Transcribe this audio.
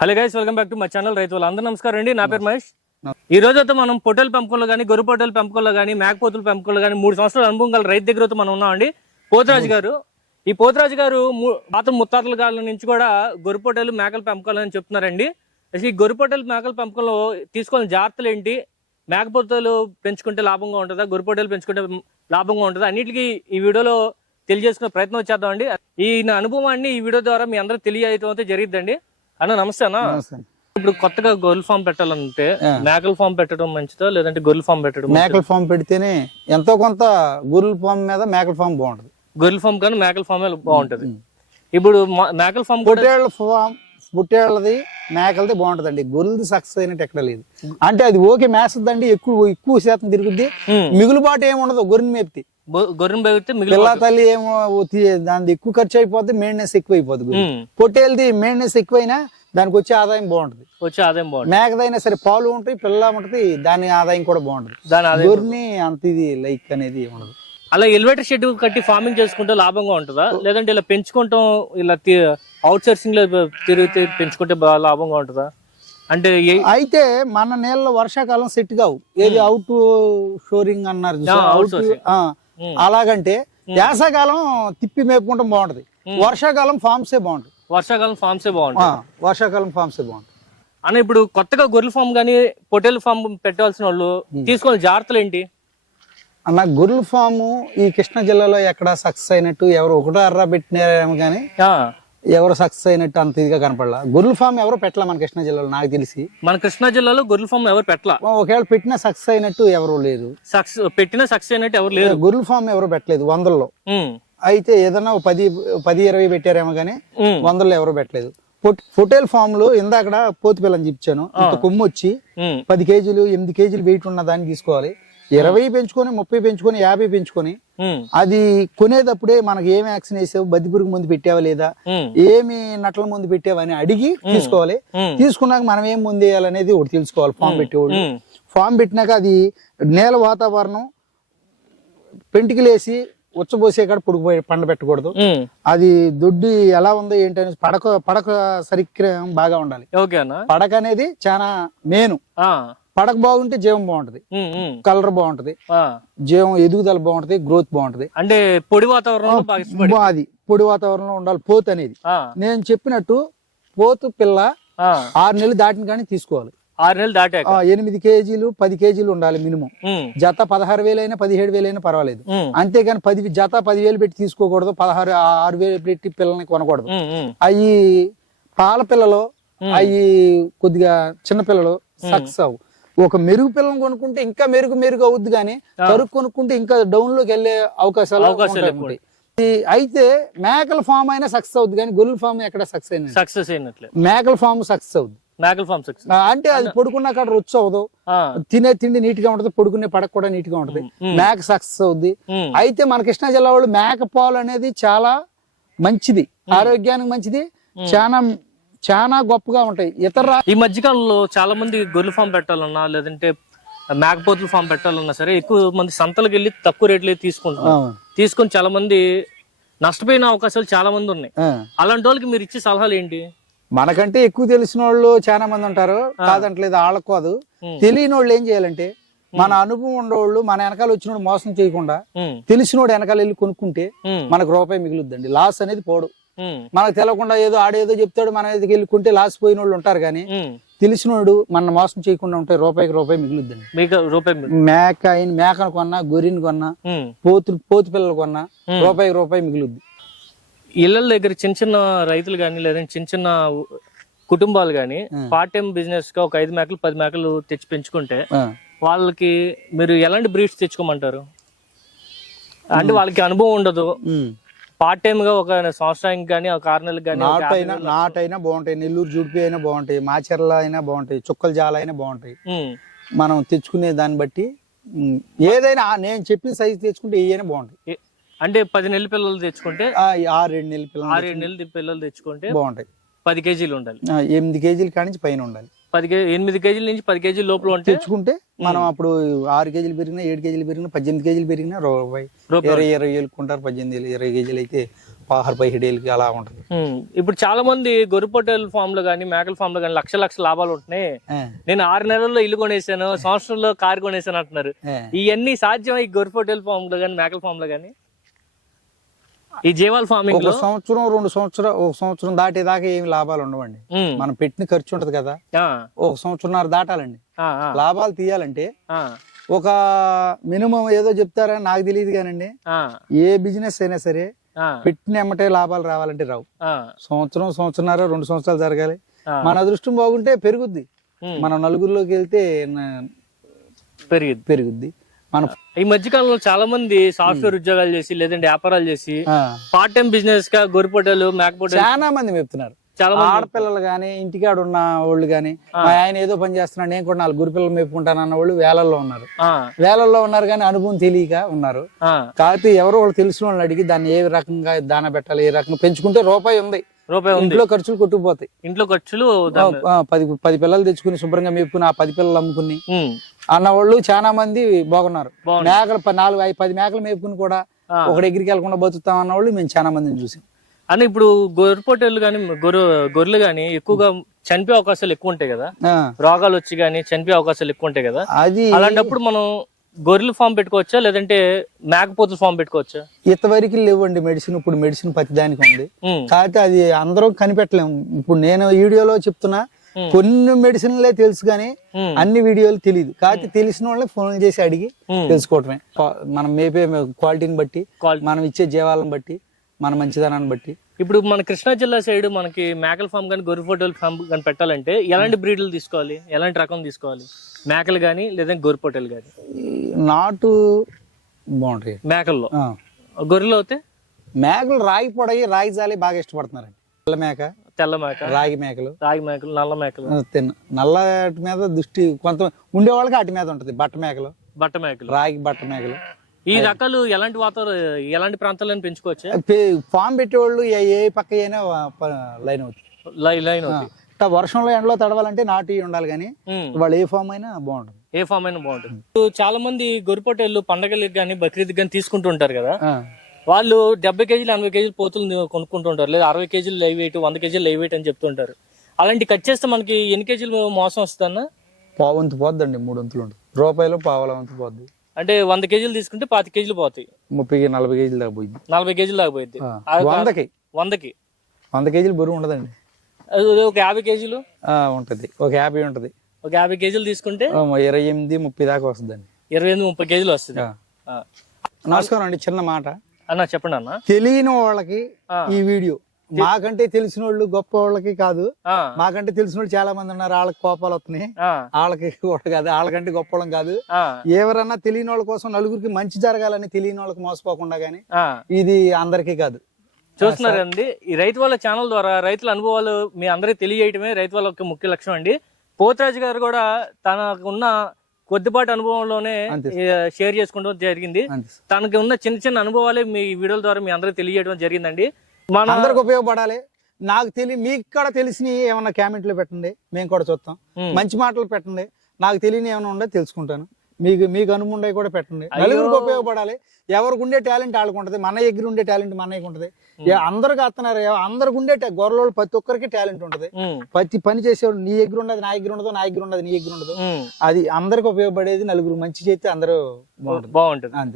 Hello guys welcome back to my channel రైతు వాళ్ళు అందరూ నమస్కారం అండి. నా పేరు మహేష్. ఈ రోజు అయితే మనం పొట్టెల పెంపకంలో కానీ గొర్రె పొట్టెల పెంపకంలో కానీ మేకపోతుల పెంపకంలో కానీ మూడు సంవత్సరాల అనుభవం గల రైతు దగ్గర మనం ఉన్నామండి. పోతరాజు గారు ఈ పోతరాజు గారు పాత ముత్తాతల కాలం నుంచి కూడా గొర్రె పొట్టెలు మేకల పెంపకాలు అని చెప్తున్నారండి. అసలు ఈ గొర్రె పొట్టెలు మేకల పెంపకంలో తీసుకోవాల్సిన జాగ్రత్తలు ఏంటి? మేకపోతలు పెంచుకుంటే లాభంగా ఉంటుందా? గొర్రె పొట్టెలు పెంచుకుంటే లాభంగా ఉంటుందా? అన్నిటికీ ఈ వీడియోలో తెలియజేసుకునే ప్రయత్నం చేద్దామండి. ఈ నా అనుభవాన్ని ఈ వీడియో ద్వారా మీ అందరూ తెలియజేయడం అయితే జరిగిద్దండి. అన్న నమస్తే అన్న. ఇప్పుడు కొత్తగా గొర్రెల ఫామ్ పెట్టాలంటే. మేకల ఫామ్ పెట్టడం మంచిదా లేదంటే గొర్రెల ఫామ్ పెట్టడం? మేకల ఫామ్ పెడితేనే ఎంతో కొంత గొర్రెల ఫామ్ మీద మేకల ఫామ్ బాగుంటది గొర్రెల ఫామ్ కానీ మేకల ఫామ్ బాగుంటది ఇప్పుడు మేకల ఫామ్ పొట్టేళ్ళ ఫామ్ పొట్టేళ్ళది మేకలది బాగుంటదండి గొర్రెలది సక్సెస్ అయినట్టు ఎక్కడ లేదు అంటే అది ఓకే మేస్తుందండి ఎక్కువ ఎక్కువ శాతం తిరుగుద్ది. మిగులుబాటు ఏమి ఉండదు గొర్రెని మేపితే గొర్రెని పెడితే మిగిలిన పిల్ల తల్లి ఏమో దాని ఎక్కువ ఖర్చు అయిపోద్ది మెయింటెనెన్స్ ఎక్కువ అయిపోద్ది. ఉమ్. పొట్టేలది మెయింటెనెన్స్ ఎక్కువైనా దానికి వచ్చే ఆదాయం బాగుంటది. వచ్చే ఆదాయం బాగుంటుంది. మేకదైనా సరే పాలు ఉంటాయి పిల్ల ఉంటది దాని ఆదాయం కూడా బాగుంటది. దాని గొర్రెని అంత ఇది లైక్ అనేది ఉండదు. అలా ఎలివేటర్ షెడ్ కట్టి ఫార్మింగ్ చేసుకుంటే లాభంగా ఉంటుందా? లేదంటే ఇలా పెంచుకుంటాం ఇలా అవుట్ సోర్సింగ్లో తిరిగితే పెంచుకుంటే లాభంగా ఉంటుందా? అంటే అయితే మన నేలలో వర్షాకాలం సెట్ కావు. ఏది అవుట్ షోరింగ్ అన్నారు అవుట్. అలాగంటే వేసవకాలం తిప్పి మేపుకుంటాం బాగుంటది. వర్షాకాలం ఫామ్సే బాగుంటది. వర్షాకాలం ఫామ్సే బాగుంటుంది. వర్షాకాలం ఫామ్సే బాగుంటది. అన్న ఇప్పుడు కొత్తగా గొర్రెల ఫామ్ కానీ పొట్టేల ఫామ్ పెట్టాల్సిన వాళ్ళు తీసుకోవాల్సిన జాగ్రత్తలు ఏంటి అన్న గొర్రెల ఫాము ఈ కృష్ణా జిల్లాలో ఎక్కడ సక్సెస్ అయినట్టు ఎవరు ఒకటో అర్రా పెట్టినారేమో కానీ ఎవరు సక్సెస్ అయినట్టు అంత ఇదిగా కనపడలా. గొర్రెల ఫామ్ ఎవరు పెట్టలే మన కృష్ణా జిల్లాలో? నాకు తెలిసి. మన కృష్ణా జిల్లాలో గొర్రెల ఫామ్ ఎవరు పెట్టలా? ఒకవేళ పెట్టినా సక్సెస్ అయినట్టు ఎవరు లేరు సక్సెస్ పెట్టిన సక్సెస్ అయినట్టు ఎవరు లేరు. గొర్రెల ఫామ్ ఎవరు పెట్టలేదు వందల్లో. అయితే ఏదన్నా పది పది ఇరవై పెట్టారేమో కానీ వందల్లో ఎవరు పెట్టలేదు. పొట్- పొటేల్ ఫామ్లో ఇందాకడ పోతు పిల్లని చెప్పాను. ఇంత కొమ్ము వచ్చి పది కేజీలు ఎనిమిది కేజీలు వెయిట్ ఉన్న దాన్ని తీసుకోవాలి. ఇరవై పెంచుకొని ముప్పై పెంచుకొని యాభై పెంచుకొని అది కొనేటప్పుడే మనకి ఏమి వ్యాక్సిన్ వేసావు బద్ది పురుగు ముందు పెట్టావా లేదా ఏమి నట్ల ముందు పెట్టావా అని అడిగి తీసుకోవాలి. తీసుకున్నాక మనం ఏం ముందు వేయాలనేది ఒకటి తెలుసుకోవాలి ఫామ్ పెట్టేవాళ్ళు. ఫామ్ పెట్టినాక అది నేల వాతావరణం పెంటికలేసి ఉచ్చబోసే కాడ పొడుగు పండ పెట్టకూడదు. అది దొడ్డి ఎలా ఉందో ఏంటనేసి పడక పడక సరిగ్రం బాగా ఉండాలి. పడక అనేది చాలా మెయిన్. పడక బాగుంటే జీవం బాగుంటది. కలర్ బాగుంటది. జీవం ఎదుగుదల బాగుంటది గ్రోత్ బాగుంటది. అంటే పొడి బా- అది పొడి వాతావరణంలో ఉండాలి పోతు అనేది. నేను చెప్పినట్టు పోతు పిల్ల. ఆరు నెలలు దాటిన కానీ తీసుకోవాలి. ఆరు నెలలు దాటాక. ఆ, ఎనిమిది కేజీలు పది కేజీలు ఉండాలి మినిమం. జత పదహారు వేలైనా పదిహేడు వేలైనా పర్వాలేదు. ఉమ్, అంతేగాని పది జత పదివేలు పెట్టి తీసుకోకూడదు పదహారు ఆరు వేలు పెట్టి పిల్లల్ని కొనకూడదు. అవి పాల పిల్లలు అవి కొద్దిగా చిన్న పిల్లలు సక్సెస్ అవు ఒక మెరుగు పిల్లని కొనుక్కుంటే ఇంకా మెరుగు మెరుగు అవుద్ది కానీ తరుగు కొనుక్కుంటే ఇంకా డౌన్లోకి వెళ్ళే అవకాశాలు ఉంటాయి. అయితే మేకల ఫామ్ అయినా సక్సెస్ అవుద్ది కానీ గొర్రెల ఫామ్ ఎక్కడ సక్సెస్ అయినా సక్సెస్ అయినట్లే మేకల ఫామ్ సక్సెస్ అవుద్ది. మేకల్ ఫామ్ సక్సెస్ అంటే అది పడుకున్న కాడ రుచి అవ్వదు. తినే తిండి నీట్గా ఉంటది పడుకునే పడక కూడా నీట్గా ఉంటది మేక సక్సెస్ అవుద్ది. అయితే మన కృష్ణా జిల్లా వాళ్ళు మేక పాలు అనేది చాలా మంచిది. ఆరోగ్యానికి మంచిది. చాలా చాలా గొప్పగా ఉంటాయి. ఇతర ఈ మధ్యకాలంలో చాలా మంది గొర్రెల ఫామ్ పెట్టాలన్నా లేదంటే మేకపోతుల ఫామ్ పెట్టాలన్నా సరే ఎక్కువ మంది సంతలకు వెళ్ళి తక్కువ రేట్లు తీసుకుంటున్నారు. తీసుకొని చాలా మంది నష్టపోయిన అవకాశాలు చాలా మంది ఉన్నాయి. అలాంటి వాళ్ళకి మీరు ఇచ్చే సలహాలు ఏంటి? మనకంటే ఎక్కువ తెలిసిన వాళ్ళు చాలా మంది ఉంటారు. కాదంటలేదు వాళ్ళకు కాదు. తెలియని వాళ్ళు ఏం చేయాలంటే మన అనుభవం ఉండేవాళ్ళు మన వెనకాల వచ్చినోడు మోసం చేయకుండా తెలిసినోడు వెనకాల వెళ్ళి కొనుక్కుంటే మనకు రూపాయి మిగులుద్దండి. లాస్ అనేది పోడు. మనకు తెలవకుండా ఏదో ఆడేదో చెప్తాడు మన దగ్గరికి వెళ్ళుకుంటే లాస్ పోయిన వాళ్ళు ఉంటారు కానీ. తెలిసినోడు మన మోసం చేయకుండా ఉంటే రూపాయికి రూపాయి మిగులుద్దండి మీకు రూపాయి మీ- మేక అయిన మేకను కొన్నా గొర్రెని కొన్నా. పోతు పోతు పిల్లలు కొన్నా రూపాయికి రూపాయి మిగులుద్ది ఇళ్ళ దగ్గర చిన్న చిన్న రైతులు కానీ లేదంటే చిన్న చిన్న కుటుంబాలు కానీ పార్ట్ టైం బిజినెస్గా ఒక ఐదు మేకలు పది మేకలు తెచ్చి పెంచుకుంటే. వాళ్ళకి మీరు ఎలాంటి బ్రీడ్స్ తెచ్చుకోమంటారు అంటే వాళ్ళకి అనుభవం ఉండదు. పార్ట్ టైం గా ఒక సంవత్సరానికి కానీ ఒక ఆరు నెలలకు కానీ నాటు అయినా నాటు అయినా బాగుంటాయి. నెల్లూరు జుడిపి అయినా బాగుంటాయి. మాచర్ల అయినా బాగుంటాయి. చుక్కల జాల అయినా బాగుంటాయి. మనం తెచ్చుకునే దాన్ని బట్టి ఏదైనా నేను చెప్పిన సైజు తెచ్చుకుంటే ఏ అయినా బాగుంటాయి. అంటే పది నెలల పిల్లలు తెచ్చుకుంటే ఆరు ఏడు నెలల పిల్లలు ఆరు ఏడు నెలల పిల్లలు తెచ్చుకుంటే బాగుంటాయి. పది కేజీలు ఉండాలి. ఎనిమిది కేజీల కానించి పైన ఉండాలి. పది కే ఎనిమిది కేజీల నుంచి పది కేజీల లోపల ఉంటే తెచ్చుకుంటే మనం అప్పుడు ఆరు కేజీలు పెరిగినా ఏడు కేజీలు పెరిగినా పద్దెనిమిది కేజీలు పెరిగినా రూపాయి. ఇరవై ఇరవై వేలు కొంటారు పద్దెనిమిది వేలు ఇరవై కేజీలు అయితే పదహారు పదిహేడేళ్ళకి అలా ఉంటుంది. ఇప్పుడు చాలా మంది గొర్రెపొట్టెల ఫామ్లో కానీ మేకల ఫామ్లో కానీ లక్ష లక్ష లాభాలు ఉంటున్నాయి. నేను ఆరు నెలల్లో ఇల్లు కొనేసాను సంవత్సరంలో కారు కొనేసాను అంటున్నారు. ఇవన్నీ సాధ్యం ఈ గొర్రెపొట్టెల ఫామ్లో కానీ మేకల ఫామ్లో కానీ ఈ జీవాల ఫార్మింగ్ ఒక సంవత్సరం రెండు సంవత్సరం ఒక సంవత్సరం దాటేదాకా ఏమి లాభాలు ఉండవండి. మనం పెట్టిన ఖర్చు ఉంటది కదా. ఒక సంవత్సరంన్నర దాటాలండి. లాభాలు తీయాలంటే ఒక మినిమం ఏదో చెప్తారా? నాకు తెలియదు కానండి. ఏ బిజినెస్ అయినా సరే పెట్టిన ఎమ్మటే లాభాలు రావాలంటే రావు. సంవత్సరం సంవత్సరంన్నర రెండు సంవత్సరాలు జరగాలి. మన అదృష్టం బాగుంటే పెరుగుద్ది. మనం నలుగురిలోకి వెళ్తే పెరిగింది పెరుగుద్ది. మన ఈ మధ్య కాలంలో చాలా మంది సాఫ్ట్వేర్ ఉద్యోగాలు చేసి లేదంటే వ్యాపారాలు చేసి పార్ట్ టైం బిజినెస్గా గొర్రెపొట్టెలు మేకపోటెలు చాలా మంది చెప్తున్నారు చాలా ఆడపిల్లలు గాని ఇంటికాడ ఉన్న వాళ్ళు గాని మా ఆయన ఏదో పని చేస్తున్నాడు నేను కూడా నాలుగు గురి పిల్లలు మేపుకుంటాను అన్న వాళ్ళు వేలల్లో ఉన్నారు. వేలల్లో ఉన్నారు కానీ అనుభవం తెలియక ఉన్నారు. కాకపోతే ఎవరో వాళ్ళు తెలిసిన వాళ్ళని అడిగి దాన్ని ఏ రకంగా దాన పెట్టాలి ఏ రకంగా పెంచుకుంటే రూపాయి ఉంది. రూపాయి ఉంది. ఇంట్లో ఖర్చులు కొట్టుకుపోతాయి. ఇంట్లో ఖర్చులు పది పది పిల్లలు తెచ్చుకుని శుభ్రంగా మేపుకుని ఆ పది పిల్లలు అమ్ముకుని అన్న వాళ్ళు చాలా మంది బాగున్నారు. మేకలు నాలుగు ఐదు పది మేకలు మేపుకుని కూడా. ఒక దగ్గరికి వెళ్ళకుండా బతుకుతాం అన్న వాళ్ళు మేము చాలా మందిని చూసాం. అని ఇప్పుడు గొర్రెపొట్టెలు కానీ గొర్రె గొర్రెలు కానీ ఎక్కువగా చనిపోయే అవకాశాలు ఎక్కువ ఉంటాయి కదా? రోగాలు వచ్చి కానీ చనిపోయే అవకాశాలు ఎక్కువ ఉంటాయి కదా? అది అలాంటప్పుడు మనం గొర్రెల ఫామ్ పెట్టుకోవచ్చా? లేదంటే మేకపోతుల ఫామ్ పెట్టుకోవచ్చా? ఇంతవరకు లేవండి మెడిసిన్. ఇప్పుడు మెడిసిన్ ప్రతి దానికి ఉంది. కాకపోతే అది అందరం కనిపెట్టలేము. ఇప్పుడు నేను వీడియోలో చెప్తున్నా కొన్ని మెడిసిన్లే తెలుసు కానీ అన్ని వీడియోలు తెలియదు కాకపోతే తెలిసిన వాళ్ళని ఫోన్ చేసి అడిగి. తెలుసుకోవటమే. మనం మేపే క్వాలిటీని బట్టి. మనం ఇచ్చే జీవాలను బట్టి మన మంచిదనాన్ని బట్టి. ఇప్పుడు మన కృష్ణా జిల్లా సైడ్ మనకి మేకల ఫామ్ కానీ గొర్రె పొట్టెల ఫామ్ కానీ పెట్టాలంటే ఎలాంటి బ్రీడ్లు తీసుకోవాలి? ఎలాంటి రకం తీసుకోవాలి? మేకలు కానీ లేదంటే గొర్రె పొట్టెలు కానీ నాటు బాగుంటాయి. మేకల్లో. గొర్రెలు అయితే? మేకలు రాగి పొడయి రాగి జాలి బాగా ఇష్టపడుతున్నారండి. నల్ల మేక తెల్ల మేక రాగి మేకలు. రాగి మేకలు నల్ల మేకలు. తిన్న నల్ల వాటి మీద దృష్టి కొంత ఉండే వాళ్ళకి వాటి మీద ఉంటది బట్ట మేకలు. బట్ట మేకలు. రాగి బట్ట మేకలు. ఈ రకాలు ఎలాంటి వాతావరణం ఎలాంటి ప్రాంతాలను పెంచుకోవచ్చా? ఫామ్ పెట్టేవాళ్ళు ఏ ఏ పక్క అయినా లైన్ అవుతుంది. లైన్ ఇట్లా వర్షంలో ఎండలో తడవాలంటే నాటు ఉండాలి కానీ. వాళ్ళు ఏ ఫామ్ అయినా బాగుంటుంది. ఏ ఫామ్ అయినా బాగుంటుంది. చాలా మంది గొర్రెపొట్టేళ్ళు పండగలకి కానీ బక్రీద్ కానీ తీసుకుంటూ ఉంటారు కదా. వాళ్ళు డెబ్బై కేజీలు ఎనభై కేజీలు పోతులు కొనుక్కుంటుంటారు. లేదా అరవై కేజీలు లైవ్ వెయిట్ వంద కేజీలు లైవ్ వెయిట్ అని చెప్తుంటారు. అలాంటి కట్ చేస్తే మనకి ఎన్ని కేజీలు మోసం వస్తుందన్న? పావంతు పోద్దండి మూడు వంతులు ఉంటుంది. రూపాయలు పావుల వంతు పోద్ది. అంటే వంద కేజీలు తీసుకుంటే పాతి కేజీలు పోతాయి. ముప్పై నలభై కేజీలు దాకా పోయింది నలభై కేజీలు దాకా పోయింది. వందకి? వందకి. వంద కేజీలు బరువు ఉండదండి. ఒక యాభై కేజీలు? ఆ, ఉంటది. ఒక యాభై ఉంటది. ఒక యాభై కేజీలు తీసుకుంటే? ఇరవై ఎనిమిది ముప్పై దాకా వస్తుందండి. ఇరవై ఎనిమిది ముప్పై కేజీలు వస్తుంది. నమస్కారం అండి చిన్న మాట. అన్న చెప్పండి అన్న. తెలియని వాళ్ళకి. ఈ వీడియో. మాకంటే తెలిసిన వాళ్ళు గొప్ప వాళ్ళకి కాదు మాకంటే తెలిసిన వాళ్ళు చాలా మంది ఉన్నారు. వాళ్ళకి కోపాలు వస్తున్నాయి. వాళ్ళకి కూడా కాదు. వాళ్ళకంటే గొప్ప వాళ్ళం కాదు ఎవరన్నా తెలియని వాళ్ళ కోసం నలుగురికి మంచి జరగాలని తెలియని వాళ్ళకి మోసపోకుండా గానీ. ఇది అందరికీ కాదు. చూస్తున్నారండి. ఈ రైతు వాళ్ళ ఛానల్ ద్వారా రైతుల అనుభవాలు మీ అందరికి తెలియజేయటమే రైతు వాళ్ళ ముఖ్య లక్ష్యం అండి. పోతరాజు గారు కూడా తనకున్న కొద్దిపాటి అనుభవంలోనే షేర్ చేసుకోవడం జరిగింది. తనకి ఉన్న చిన్న చిన్న అనుభవాలే మీ వీడియోల ద్వారా మీ అందరికి తెలియజేయడం జరిగిందండి. మన అందరికి ఉపయోగపడాలి. నాకు తెలియ మీకు కూడా తెలిసిన ఏమన్నా కామెంట్లు పెట్టండి. మేము కూడా చూస్తాం. మంచి మాటలు పెట్టండి. నాకు తెలియని ఏమైనా ఉండే తెలుసుకుంటాను. మీకు మీకు ఉండేవి కూడా పెట్టండి. నలుగురికి ఉపయోగపడాలి. ఎవరికి ఉండే టాలెంట్ వాళ్ళకి ఉంటుంది మన దగ్గర ఉండే టాలెంట్ మనకి ఉంటుంది. అందరికి వస్తున్నారు ఎవ- అందరికి ఉండే గొర్రెలు ప్రతి ఒక్కరికి టాలెంట్ ఉంటుంది. ప్రతి పని చేసేవాడు నీ దగ్గర ఉండదు నా దగ్గర ఉండదు నా దగ్గర ఉండదు నీ దగ్గర ఉండదు. అది అందరికి ఉపయోగపడేది నలుగురు మంచి చేస్తే అందరూ బాగుంటుంది. బాగుంటుంది. అంతే.